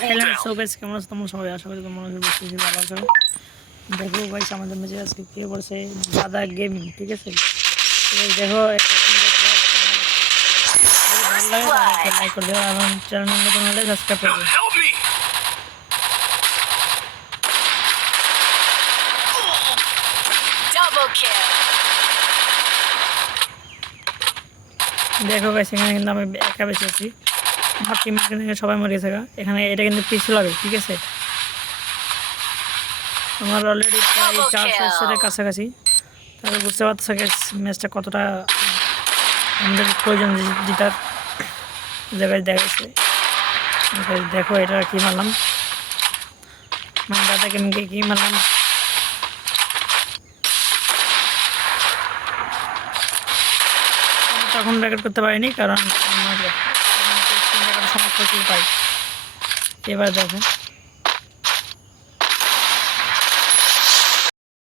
Hello so guys, কেমন আছো তোমরা সবাই? আশা করি তোমরা সবাই বেশি ভালো আছো। দেখো গাইস, আমাদের ম্যাচে আজকে কে পড়ছে দাদা গেমিং, ঠিক আছে? তো দেখো একটা সুন্দর ক্লাস, যদি ভালো লাগে তাহলে একটা লাইক করে দিও, এবং চ্যানেল নতুন হলে সাবস্ক্রাইব করে দিও। দেখো গাইস, এখানে কিন্তু আমি একা বেঁচে আছি, আমার টিমমেট কিন্তু সবাই মরে গেছে। এখানে এটা কিন্তু পিছু লাগে, ঠিক আছে? আমার অলরেডি প্রায় 400 কাছাকাছি। তাহলে বুঝতে পারছো গাইস ম্যাচটা কতটা আমাদের প্রয়োজন জেতার। জায়গায় দেখাচ্ছে দেখো এটা কি মারলাম, মানে দাদা গেমকে কি মারলাম। আমি তখন রেকর্ড করতে পারিনি কারণ আমার সমস্যা পাই। এবার দেখো